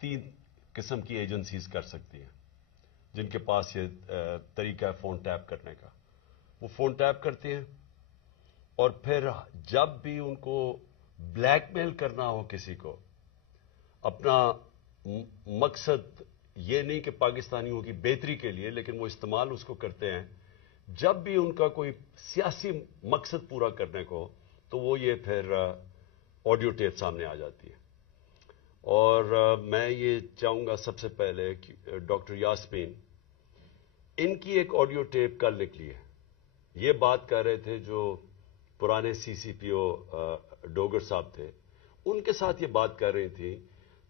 3 قسم کی ایجنسیز کر سکتی ہیں جن کے پاس یہ طریقہ ہے فون ٹیپ کرنے کا. وہ فون ٹیپ کرتے ہیں اور پھر جب بھی ان کو بلیک میل کرنا ہو کسی کو، اپنا مقصد یہ نہیں کہ پاکستانیوں کی بہتری کے لیے، لیکن وہ استعمال اس کو کرتے ہیں جب بھی ان کا کوئی سیاسی مقصد پورا کرنے کو، تو وہ یہ پھر آڈیو ٹیپ سامنے آ جاتی ہے. اور میں یہ چاہوں گا سب سے پہلے کہ ڈاکٹر یاسمین، ان کی ایک آڈیو ٹیپ کل نکلی ہے. یہ بات کر رہے تھے جو پرانے سی سی پی او ڈوگر صاحب تھے، ان کے ساتھ یہ بات کر رہی تھی،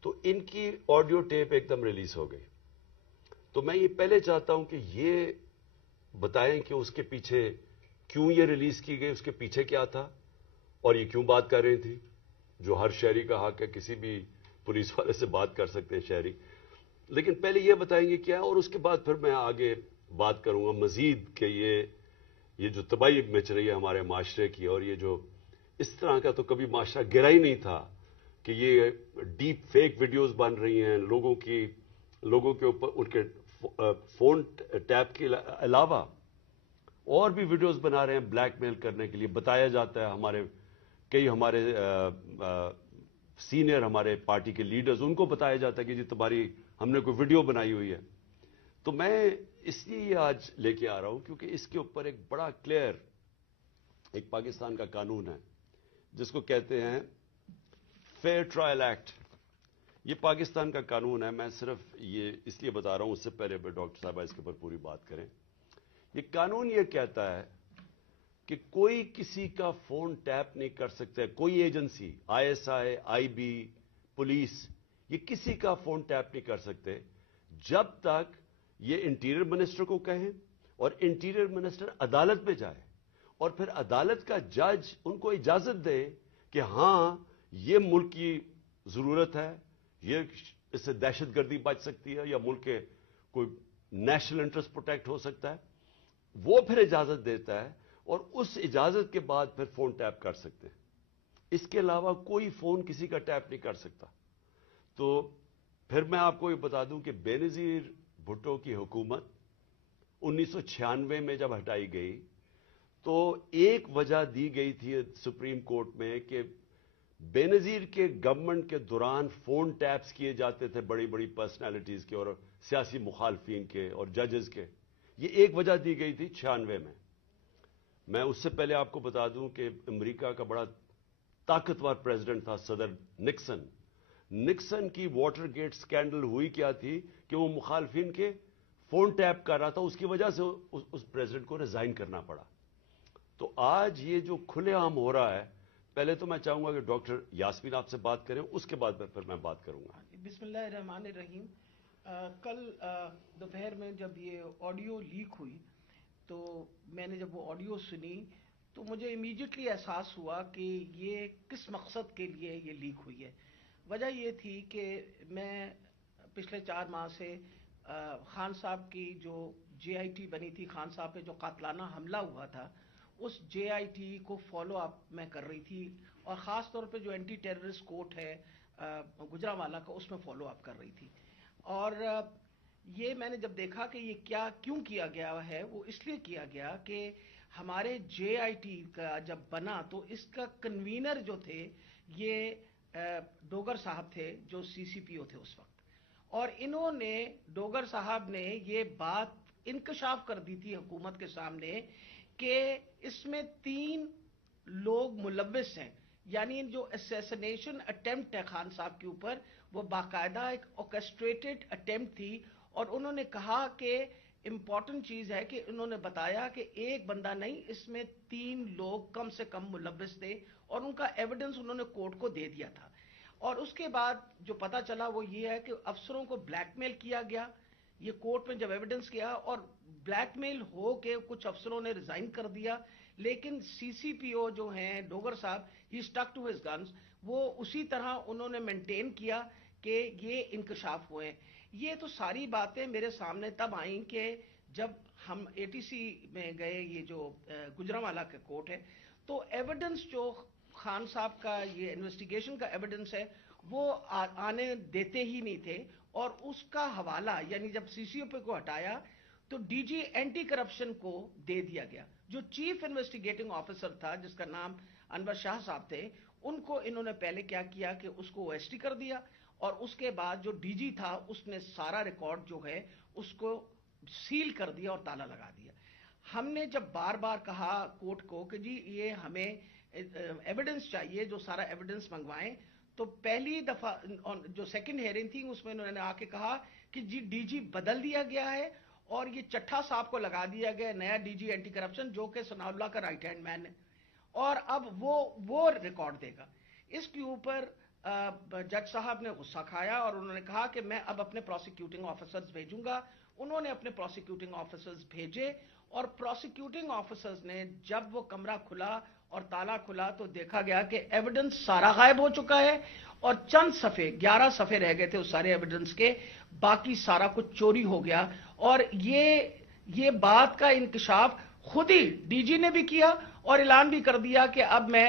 تو ان کی آڈیو ٹیپ ایک دم ریلیز ہو گئی. تو میں یہ پہلے چاہتا ہوں کہ یہ بتائیں کہ اس کے پیچھے کیوں یہ ریلیز کی گئی، اس کے پیچھے کیا تھا، اور یہ کیوں بات کر رہی تھی، جو ہر شہری کا حق ہے، کسی بھی پولیس والے سے بات کر سکتے ہیں شہری. لیکن پہلے یہ بتائیں گے کیا، اور اس کے بعد پھر میں آگے بات کروں گا مزید کہ یہ جو تباہی مچ رہی ہے ہمارے معاشرے کی، اور یہ جو اس طرح کا تو کبھی معاشرہ گرا ہی نہیں تھا کہ یہ ڈیپ فیک ویڈیوز بن رہی ہیں لوگوں کے اوپر، ان کے فون ٹیپ کے علاوہ اور بھی ویڈیوز بنا رہے ہیں بلیک میل کرنے کے لیے. بتایا جاتا ہے ہمارے سینئر ہمارے پارٹی کے لیڈرز، ان کو بتایا جاتا ہے کہ جی تمہاری ہم نے کوئی ویڈیو بنائی ہوئی ہے. تو میں اس لیے یہ آج لے کے آ رہا ہوں کیونکہ اس کے اوپر ایک بڑا کلیئر ایک پاکستان کا قانون ہے جس کو کہتے ہیں فیئر ٹرائل ایکٹ. یہ پاکستان کا قانون ہے. میں صرف یہ اس لیے بتا رہا ہوں، اس سے پہلے ڈاکٹر صاحبہ اس کے اوپر پوری بات کریں. یہ قانون یہ کہتا ہے کہ کوئی کسی کا فون ٹیپ نہیں کر سکتا. کوئی agency, I S I, I B, police, یہ کسی کا فون ٹیپ نہیں کر سکتے جب تک یہ انٹیریئر منسٹر کو کہیں اور انٹیریئر منسٹر عدالت میں جائے اور پھر عدالت کا جج ان کو اجازت دے کہ ہاں یہ ملک کی ضرورت ہے، یہ اس سے دہشت گردی بچ سکتی ہے یا ملک کے کوئی نیشنل انٹرسٹ پروٹیکٹ ہو سکتا ہے. وہ پھر اجازت دیتا ہے اور اس اجازت کے بعد پھر فون ٹیپ کر سکتے ہیں. اس کے علاوہ کوئی فون کسی کا ٹیپ نہیں کر سکتا. تو پھر میں آپ کو یہ بتا دوں کہ بے نظیر بھٹو کی حکومت 1996 میں جب ہٹائی گئی تو ایک وجہ دی گئی تھی سپریم کورٹ میں کہ بے نظیر کے گورنمنٹ کے دوران فون ٹیپس کیے جاتے تھے بڑی بڑی پرسنالٹیز کے اور سیاسی مخالفین کے اور ججز کے. یہ ایک وجہ دی گئی تھی 96 میں. میں اس سے پہلے آپ کو بتا دوں کہ امریکہ کا بڑا طاقتور پریزیڈنٹ تھا صدر نکسن. نکسن کی واٹر گیٹ سکینڈل ہوئی کیا تھی کہ وہ مخالفین کے فون ٹیپ کر رہا تھا، اس کی وجہ سے اس پریزیڈنٹ کو ریزائن کرنا پڑا. تو آج یہ جو کھلے عام ہو رہا ہے، پہلے تو میں چاہوں گا کہ ڈاکٹر یاسمین آپ سے بات کریں، اس کے بعد پھر میں بات کروں گا. بسم اللہ الرحمن الرحیم. کل دوپہر میں جب یہ آڈیو لیک ہوئی تو میں نے جب وہ آڈیو سنی تو مجھے امیڈیٹلی احساس ہوا کہ یہ کس مقصد کے لیے یہ لیک ہوئی ہے. وجہ یہ تھی کہ میں پچھلے 4 ماہ سے خان صاحب کی جو جے آئی ٹی بنی تھی، خان صاحب پہ جو قاتلانہ حملہ ہوا تھا، اس جے آئی ٹی کو فالو اپ میں کر رہی تھی، اور خاص طور پہ جو اینٹی ٹیررسٹ کورٹ ہے گجرانوالہ کا، اس میں فالو اپ کر رہی تھی. اور یہ میں نے جب دیکھا کہ یہ کیوں کیا گیا ہے، وہ اس لیے کیا گیا کہ ہمارے جے آئی ٹی کا جب بنا تو اس کا کنوینر جو تھے یہ ڈوگر صاحب تھے جو سی سی پی او تھے اس وقت. اور انہوں نے ڈوگر صاحب نے یہ بات انکشاف کر دی تھی حکومت کے سامنے کہ اس میں 3 لوگ ملوث ہیں. یعنی جو اسیسنیشن اٹیمپٹ ہے خان صاحب کے اوپر، وہ باقاعدہ ایک آرکسٹریٹڈ اٹیمپٹ تھی. اور انہوں نے کہا کہ امپورٹنٹ چیز ہے کہ انہوں نے بتایا کہ ایک بندہ نہیں، اس میں 3 لوگ کم سے کم ملوث تھے، اور ان کا ایویڈنس انہوں نے کورٹ کو دے دیا تھا. اور اس کے بعد جو پتا چلا وہ یہ ہے کہ افسروں کو بلیک میل کیا گیا. یہ کورٹ میں جب ایویڈنس کیا اور بلیک میل ہو کے کچھ افسروں نے ریزائن کر دیا، لیکن سی سی پی او جو ہیں ڈوگر صاحب، ہی اسٹک ٹو ہز گنز، وہ اسی طرح انہوں نے مینٹین کیا کہ یہ انکشاف ہوئے. یہ تو ساری باتیں میرے سامنے تب آئیں کہ جب ہم اے ٹی سی میں گئے، یہ جو گجرانوالہ کا کورٹ ہے، تو ایویڈنس جو خان صاحب کا یہ انویسٹیگیشن کا ایویڈنس ہے وہ آنے دیتے ہی نہیں تھے، اور اس کا حوالہ یعنی جب سی سی او پی کو ہٹایا تو ڈی جی اینٹی کرپشن کو دے دیا گیا. جو چیف انویسٹیگیٹنگ آفیسر تھا جس کا نام انور شاہ صاحب تھے، ان کو انہوں نے پہلے کیا کیا کہ اس کو او ایس ٹی کر دیا، اور اس کے بعد جو ڈی جی تھا اس نے سارا ریکارڈ جو ہے اس کو سیل کر دیا اور تالا لگا دیا. ہم نے جب بار بار کہا کورٹ کو کہ جی یہ ہمیں ایویڈنس چاہیے، جو سارا ایویڈنس منگوائیں، تو پہلی دفعہ جو سیکنڈ ہیئرنگ تھی اس میں انہوں نے آ کے کہا کہ جی ڈی جی بدل دیا گیا ہے اور یہ چٹھا صاحب کو لگا دیا گیا نیا ڈی جی اینٹی کرپشن، جو کہ ثناء اللہ کا رائٹ ہینڈ مین ہے، اور اب وہ ریکارڈ دے گا. اس کے اوپر جج صاحب نے غصہ کھایا اور انہوں نے کہا کہ میں اب اپنے پروسیکیوٹنگ آفیسرز بھیجوں گا. انہوں نے اپنے پروسیکیوٹنگ آفیسرز بھیجے، اور پروسیکیوٹنگ آفیسرز نے جب وہ کمرہ کھلا اور تالا کھلا تو دیکھا گیا کہ ایویڈنس سارا غائب ہو چکا ہے، اور چند صفحے 11 صفحے رہ گئے تھے اس سارے ایویڈنس کے، باقی سارا کچھ چوری ہو گیا. اور یہ بات کا انکشاف خود ہی ڈی جی نے بھی کیا اور اعلان بھی کر دیا کہ اب میں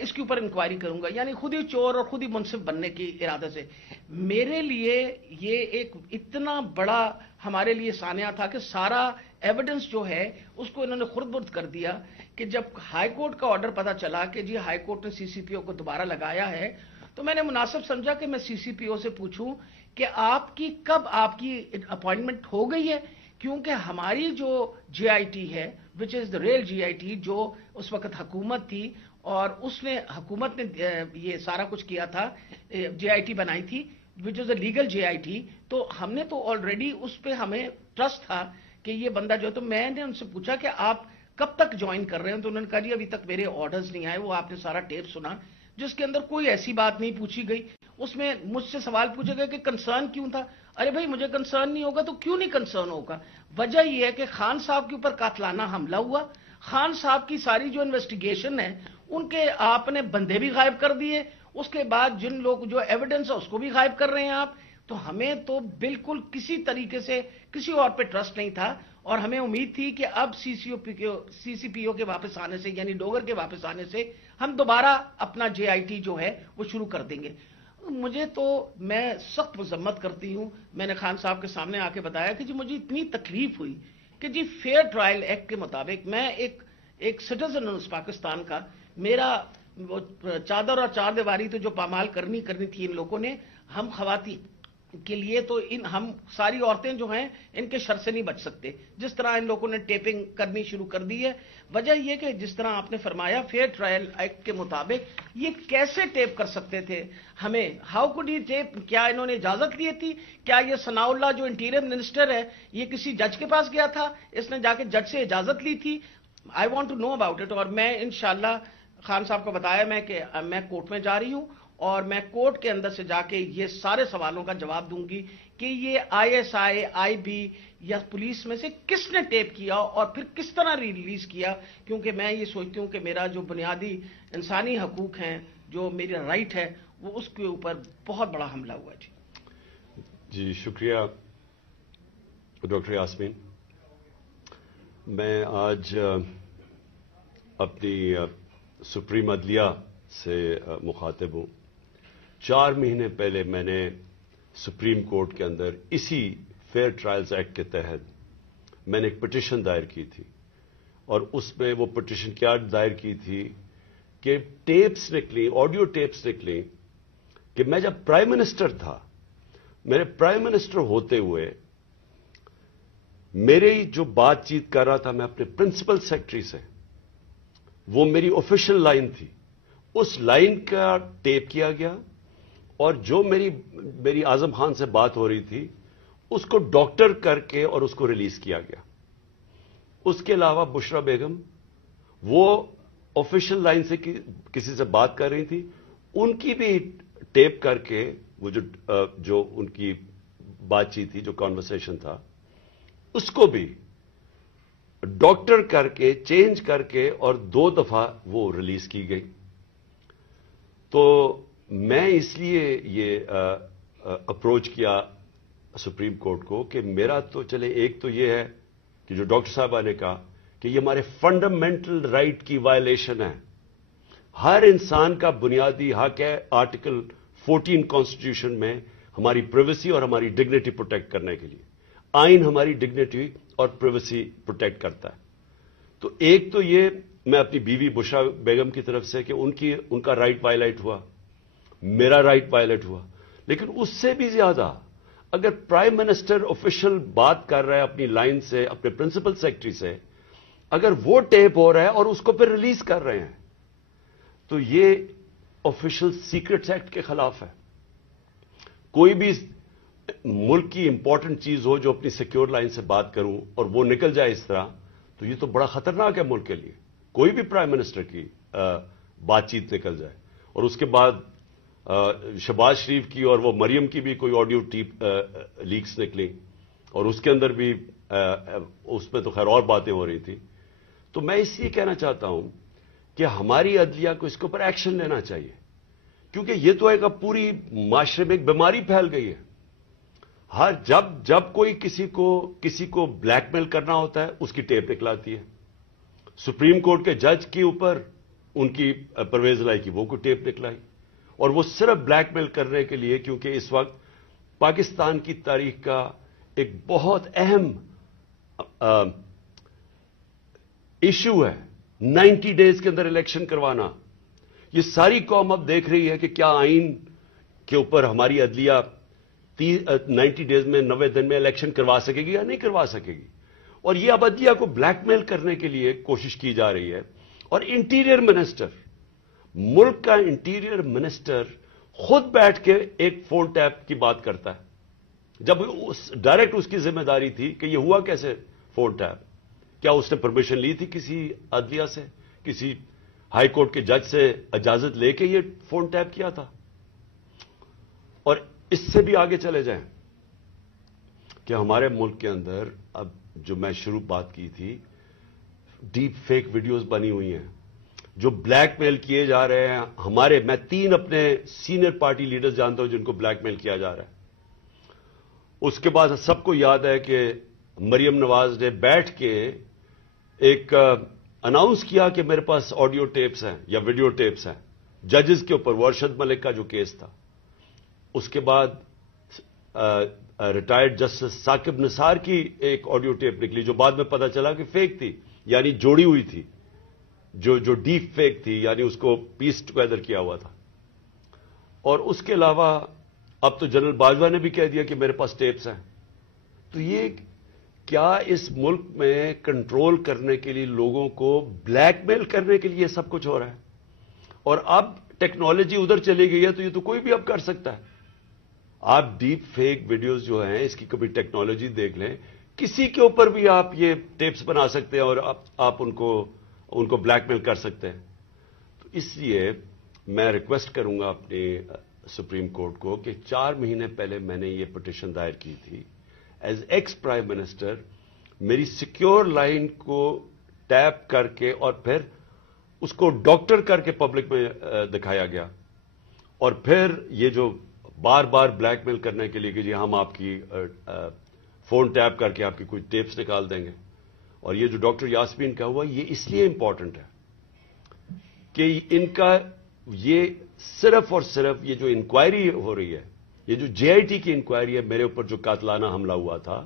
اس کے اوپر انکوائری کروں گا، یعنی خود ہی چور اور خود ہی منصف بننے کی ارادے سے. میرے لیے یہ ایک اتنا بڑا ہمارے لیے سانحہ تھا کہ سارا ایویڈنس جو ہے اس کو انہوں نے خرد برد کر دیا، کہ جب ہائی کورٹ کا آرڈر پتا چلا کہ جی ہائی کورٹ نے سی سی پی او کو دوبارہ لگایا ہے، تو میں نے مناسب سمجھا کہ میں سی سی پی او سے پوچھوں کہ کب آپ کی اپوائنٹمنٹ ہو گئی ہے، کیونکہ ہماری جو جے آئی ٹی ہے وچ از دا ریل جے آئی ٹی، جو اس وقت حکومت تھی اور حکومت نے یہ سارا کچھ کیا تھا، جے آئی ٹی بنائی تھی وچ از a legal J I T, تو ہم نے تو آلریڈی اس پہ ہمیں ٹرسٹ تھا کہ یہ بندہ جو ہے. تو میں نے ان سے پوچھا کہ آپ کب تک جوائن کر رہے ہیں، تو انہوں نے کہا جی ابھی تک میرے آرڈرز نہیں آئے. وہ آپ نے سارا ٹیپ سنا جس کے اندر کوئی ایسی بات نہیں پوچھی گئی. اس میں مجھ سے سوال پوچھے گئے کہ کنسرن کیوں تھا. ارے بھائی مجھے کنسرن نہیں ہوگا تو کیوں نہیں کنسرن ہوگا؟ وجہ یہ ہے کہ خان صاحب کے اوپر قاتلانہ حملہ ہوا، خان صاحب کی ساری جو انویسٹیگیشن ہے ان کے آپ نے بندے بھی غائب کر دیے، اس کے بعد جن لوگ جو ایویڈنس ہے اس کو بھی غائب کر رہے ہیں آپ. تو ہمیں تو بالکل کسی طریقے سے کسی اور پہ ٹرسٹ نہیں تھا، اور ہمیں امید تھی کہ اب سی سی پی او کے واپس آنے سے، یعنی ڈوگر کے واپس آنے سے ہم دوبارہ اپنا جے آئی ٹی جو ہے وہ شروع کر دیں گے. میں سخت مذمت کرتی ہوں. میں نے خان صاحب کے سامنے آ کے بتایا کہ جی مجھے اتنی تکلیف ہوئی کہ جی فیئر ٹرائل ایکٹ کے مطابق میں ایک سٹیزن ہوں اس پاکستان کا، میرا چادر اور چار دیواری تو جو پامال کرنی تھی ان لوگوں نے، ہم خواتین کے لیے تو ہم ساری عورتیں جو ہیں ان کے شر سے نہیں بچ سکتے. جس طرح ان لوگوں نے ٹیپنگ کرنی شروع کر دی ہے، وجہ یہ کہ جس طرح آپ نے فرمایا فیئر ٹرائل ایکٹ کے مطابق یہ کیسے ٹیپ کر سکتے تھے ہمیں؟ ہاؤ کوڈ یہ ٹیپ؟ کیا انہوں نے اجازت لی تھی؟ کیا یہ ثناء اللہ جو انٹیریئر منسٹر ہے یہ کسی جج کے پاس گیا تھا؟ اس نے جا کے جج سے اجازت لی تھی؟ I want to know about it. اور میں انشاءاللہ خان صاحب کو بتایا کہ میں کورٹ میں جا رہی ہوں اور میں کورٹ کے اندر سے جا کے یہ سارے سوالوں کا جواب دوں گی کہ یہ آئی ایس آئی بی یا پولیس میں سے کس نے ٹیپ کیا اور پھر کس طرح ریلیز کیا. کیونکہ میں یہ سوچتی ہوں کہ میرا جو بنیادی انسانی حقوق ہیں، جو میرا رائٹ ہے، وہ اس کے اوپر بہت بڑا حملہ ہوا. جی شکریہ ڈاکٹر یاسمین. میں آج اپنی سپریم عدلیہ سے مخاطب ہوں. 4 مہینے پہلے میں نے سپریم کورٹ کے اندر اسی فیئر ٹرائلز ایکٹ کے تحت میں نے ایک پٹیشن دائر کی تھی، اور اس میں وہ پٹیشن کیا دائر کی تھی کہ ٹیپس نکلی، آڈیو ٹیپس نکلی کہ میں جب پرائم منسٹر تھا، میرے پرائم منسٹر ہوتے ہوئے میری جو بات چیت کر رہا تھا میں اپنے پرنسپل سیکرٹری سے، وہ میری آفیشیل لائن تھی، اس لائن کا ٹیپ کیا گیا، اور جو میری اعظم خان سے بات ہو رہی تھی اس کو ڈاکٹر کر کے اور اس کو ریلیز کیا گیا. اس کے علاوہ بشرا بیگم وہ آفیشیل لائن سے کسی سے بات کر رہی تھی، ان کی بھی ٹیپ کر کے وہ جو ان کی بات چیت تھی، جو کانورسیشن تھا، اس کو بھی ڈاکٹر کر کے چینج کر کے اور 2 دفعہ وہ ریلیز کی گئی. تو میں اس لیے یہ اپروچ کیا سپریم کورٹ کو کہ میرا تو چلے ایک تو یہ ہے کہ جو ڈاکٹر صاحبہ نے کہا کہ یہ ہمارے فنڈامنٹل رائٹ کی وائلیشن ہے. ہر انسان کا بنیادی حق ہے آرٹیکل 14 کانسٹیٹیوشن میں ہماری پرائیویسی اور ہماری ڈگنیٹی پروٹیکٹ کرنے کے لیے. آئین ہماری ڈگنیٹی اور پرائیویسی پروٹیکٹ کرتا ہے. تو ایک تو یہ میں اپنی بیوی بشرا بیگم کی طرف سے کہ ان کا رائٹ وائلیٹ ہوا, میرا رائٹ وائلیٹ ہوا, لیکن اس سے بھی زیادہ اگر پرائم منسٹر آفیشل بات کر رہا ہے اپنی لائن سے, اپنے پرنسپل سیکرٹری سے, اگر وہ ٹیپ ہو رہا ہے اور اس کو پھر ریلیز کر رہے ہیں تو یہ آفیشل سیکرٹس ایکٹ کے خلاف ہے. کوئی بھی ملک کی امپورٹنٹ چیز ہو جو اپنی سیکیور لائن سے بات کروں اور وہ نکل جائے اس طرح, تو یہ تو بڑا خطرناک ہے ملک کے لیے. کوئی بھی پرائم منسٹر کی بات چیت نکل جائے, اور اس کے بعد شہباز شریف کی اور وہ مریم کی بھی کوئی آڈیو ٹیپ لیکس نکلی, اور اس کے اندر بھی اس میں تو خیر اور باتیں ہو رہی تھی. تو میں اس لیے کہنا چاہتا ہوں کہ ہماری عدلیہ کو اس کے اوپر ایکشن لینا چاہیے, کیونکہ یہ تو ایک اب پوری معاشرے میں ایک بیماری پھیل گئی ہے. جب کوئی کسی کو بلیک میل کرنا ہوتا ہے اس کی ٹیپ نکلاتی ہے. سپریم کورٹ کے جج کے اوپر ان کی پرویز لائی کی وہ کوئی ٹیپ نکلائی, اور وہ صرف بلیک میل کرنے کے لیے, کیونکہ اس وقت پاکستان کی تاریخ کا ایک بہت اہم ایشو ہے 90 ڈیز کے اندر الیکشن کروانا. یہ ساری قوم اب دیکھ رہی ہے کہ کیا آئین کے اوپر ہماری عدلیہ 90 ڈیز میں 90 دن میں الیکشن کروا سکے گی یا نہیں کروا سکے گی. اور یہ اب عدلیہ کو بلیک میل کرنے کے لیے کوشش کی جا رہی ہے. اور انٹیریئر منسٹر, ملک کا انٹیریئر منسٹر خود بیٹھ کے ایک فون ٹیپ کی بات کرتا ہے, جب ڈائریکٹ اس کی ذمہ داری تھی کہ یہ ہوا کیسے فون ٹیپ. کیا اس نے پرمیشن لی تھی کسی عدلیہ سے, کسی ہائی کورٹ کے جج سے اجازت لے کے یہ فون ٹیپ کیا تھا؟ اور اس سے بھی آگے چلے جائیں کہ ہمارے ملک کے اندر اب جو میں شروع بات کی تھی, ڈیپ فیک ویڈیوز بنی ہوئی ہیں جو بلیک میل کیے جا رہے ہیں. میں 3 اپنے سینئر پارٹی لیڈرز جانتا ہوں جن کو بلیک میل کیا جا رہا ہے. اس کے بعد سب کو یاد ہے کہ مریم نواز نے بیٹھ کے ایک اناؤنس کیا کہ میرے پاس آڈیو ٹیپس ہیں یا ویڈیو ٹیپس ہیں ججز کے اوپر, وہ ارشد ملک کا جو کیس تھا. اس کے بعد ریٹائرڈ جسٹس ثاقب نثار کی ایک آڈیو ٹیپ نکلی جو بعد میں پتا چلا کہ فیک تھی, یعنی جوڑی ہوئی تھی, جو ڈیپ فیک تھی, یعنی اس کو پیس ٹوگیدر کیا ہوا تھا. اور اس کے علاوہ اب تو جنرل باجوہ نے بھی کہہ دیا کہ میرے پاس ٹیپس ہیں. تو یہ کیا اس ملک میں کنٹرول کرنے کے لیے, لوگوں کو بلیک میل کرنے کے لیے یہ سب کچھ ہو رہا ہے؟ اور اب ٹیکنالوجی ادھر چلی گئی ہے تو یہ تو کوئی بھی اب کر سکتا ہے. آپ ڈیپ فیک ویڈیوز جو ہیں اس کی کبھی ٹیکنالوجی دیکھ لیں, کسی کے اوپر بھی آپ یہ ٹیپس بنا سکتے ہیں اور آپ ان کو بلیک میل کر سکتے ہیں. تو اس لیے میں ریکویسٹ کروں گا اپنے سپریم کورٹ کو کہ 4 مہینے پہلے میں نے یہ پٹیشن دائر کی تھی. ایز ایکس پرائم منسٹر میری سیکیور لائن کو ٹیپ کر کے اور پھر اس کو ڈاکٹر کر کے پبلک میں دکھایا گیا, اور پھر یہ جو بار بار بلیک میل کرنے کے لیے کہ جی ہم آپ کی فون ٹیپ کر کے آپ کی کوئی ٹیپس نکال دیں گے. اور یہ جو ڈاکٹر یاسمین کا ہوا یہ اس لیے امپورٹنٹ ہے کہ ان کا یہ صرف اور صرف یہ جو انکوائری ہو رہی ہے, یہ جو جے آئی ٹی کی انکوائری ہے میرے اوپر جو قاتلانہ حملہ ہوا تھا,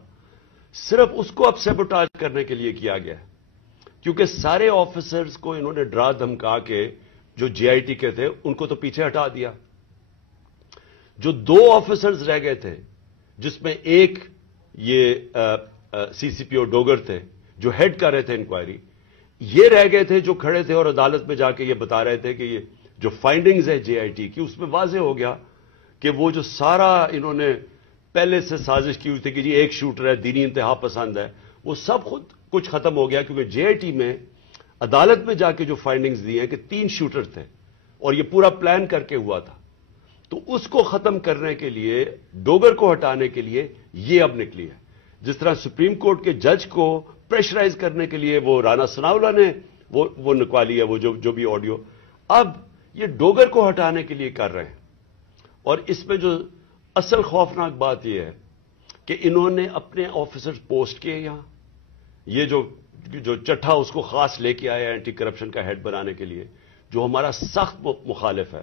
صرف اس کو اب سیبوٹاج کرنے کے لیے کیا گیا ہے. کیونکہ سارے آفیسرز کو انہوں نے ڈرا دھمکا کے جو جے آئی ٹی کے تھے ان کو تو پیچھے ہٹا دیا. جو 2 آفیسرز رہ گئے تھے جس میں ایک یہ سی سی پی او ڈوگر تھے جو ہیڈ کر رہے تھے انکوائری, یہ رہ گئے تھے جو کھڑے تھے اور عدالت میں جا کے یہ بتا رہے تھے کہ یہ جو فائنڈنگز ہے جے آئی ٹی کی اس میں واضح ہو گیا کہ وہ جو سارا انہوں نے پہلے سے سازش کی ہوئی تھی کہ جی ایک شوٹر ہے, دینی انتہا پسند ہے, وہ سب خود کچھ ختم ہو گیا. کیونکہ جے آئی ٹی میں عدالت میں جا کے جو فائنڈنگز دی ہیں کہ 3 شوٹر تھے اور یہ پورا پلان کر کے ہوا تھا. تو اس کو ختم کرنے کے لیے, ڈوگر کو ہٹانے کے لیے یہ اب نکلی ہے. جس طرح سپریم کورٹ کے جج کو پریشرائز کرنے کے لیے وہ رانا ثناءاللہ نے وہ نکوالی ہے, وہ جو بھی آڈیو, اب یہ ڈوگر کو ہٹانے کے لیے کر رہے ہیں. اور اس میں جو اصل خوفناک بات یہ ہے کہ انہوں نے اپنے آفیسر پوسٹ کیے یہاں, یہ جو چٹھا اس کو خاص لے کے آیا اینٹی کرپشن کا ہیڈ بنانے کے لیے, جو ہمارا سخت مخالف ہے,